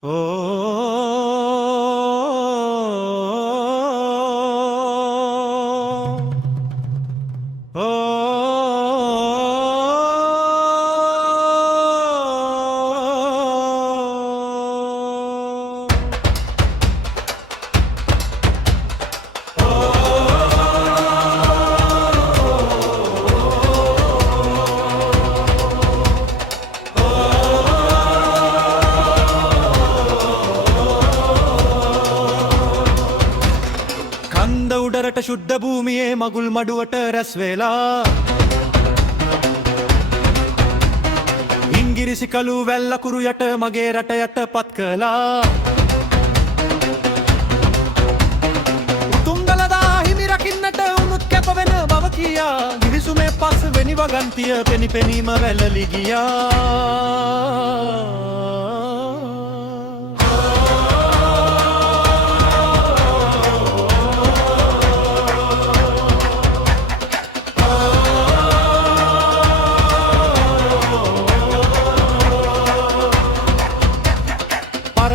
Oh, කන්ද උඩරට ශුද්ධ භූමියේ මගුල් මඩුවට රැස් වෙලා ඉංගිරිසි කළු වැල් අකුරු යට මගේ රට යට පත් කළා උතුම් දළදා හිමි රකින්නට උනුත් කැප වෙන බව කියා ගිවිසුමේ පස් වෙනි වගන්තිය පෙනි පෙනීම වැළලි ගියා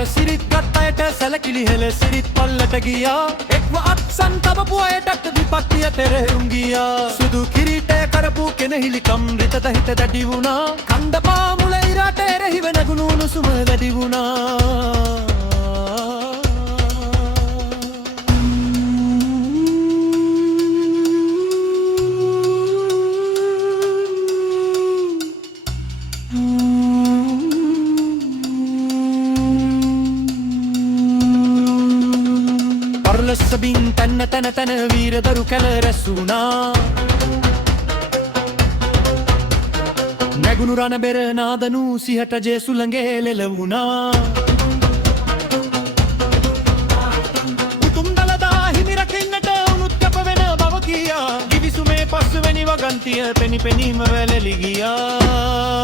සිරිත් ගත් අයට සැලකිලි හෙළ සිරිත් පල්ලට ගියා එක්ව අත්සන් තබපු අයටත් විපත්තිය තෙරෙවුම් ගියා සුදු කිරීටය කරපු කෙනෙහිලිකම් රිතද හිත දැඩි වුණා කන්ද පාමුල ඉරට එරෙහිව නැගුණු උණුසුම වැඩි වුණා සබින් තැන්න තැන තැන වීරදරු කැල රැස්සුනා නැගුණු රණ බෙර නාදනු සිහට ජේසුළඟේ ලෙලවුණා උතුම් දළදා හිමි රකින්නට උනුත් කැප වෙන බව කියා ගිවිසුමේ පස්වෙනි වගන්තිය පෙනි පෙනීම වැළලි ගියා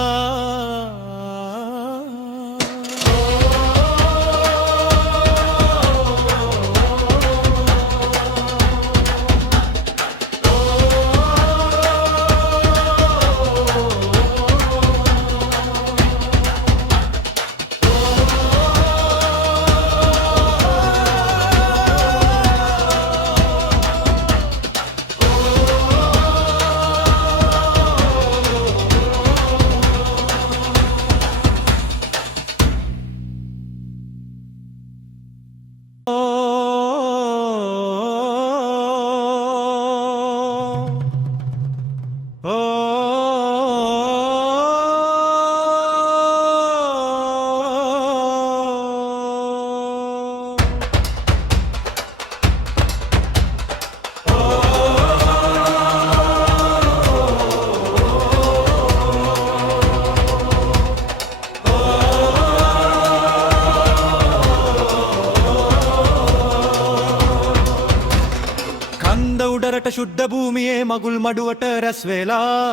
උඩරට ශුද්ධ භූමියේ මගුල් මඩුවට රැස් වෙලා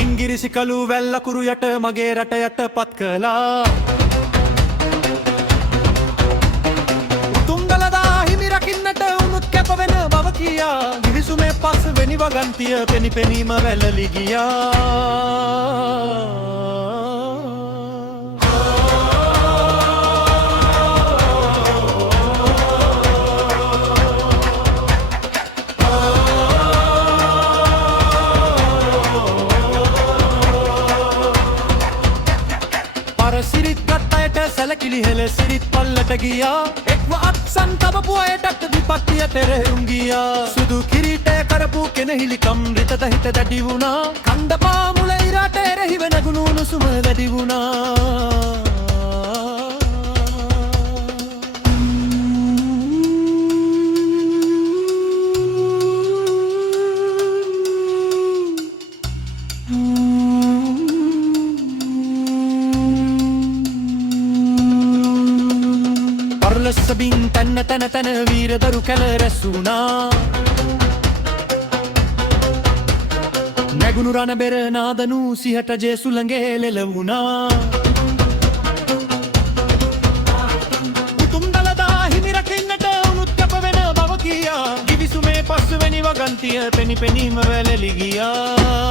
ඉංගිරිසි කළු වැල් අකුරු යට මගේ රට යට පත් කළා උතුම් දළදා හිමි රකින්නට උනුත් කැප වෙන බව කියා ගිවිසුමේ පස් වෙනි වගන්තිය පෙනි පෙනීම වැළලි ගියා සිරිත් ගත් අයට සැලකිලි හෙළ සිරිත් පල්ලට ගියා එක්ව අත්සන් තබපු අයටත් විපත්තිය තෙරෙවුම් ගියා සුදු කිරීටය කරපු කෙනෙහිලිකම් රිතද හිත දැඩි වුණා කන්ද පාමුල ඉරට එරෙහිව නැගුණු උණුසුම වැඩි වුණා සබින් තැන්න තැන තැන වීරදරු කැල රැස්සුනා නැගුණු රණ බෙර නාදනු සිහට ජේසුළඟේ ලෙලවුණා උතුම් දළදා හිමි රකින්නට උනුත් කැප වෙන බව කියා ගිවිසුමේ පස්වෙනි වගන්තිය පෙනි පෙනීම වැළලි ගියා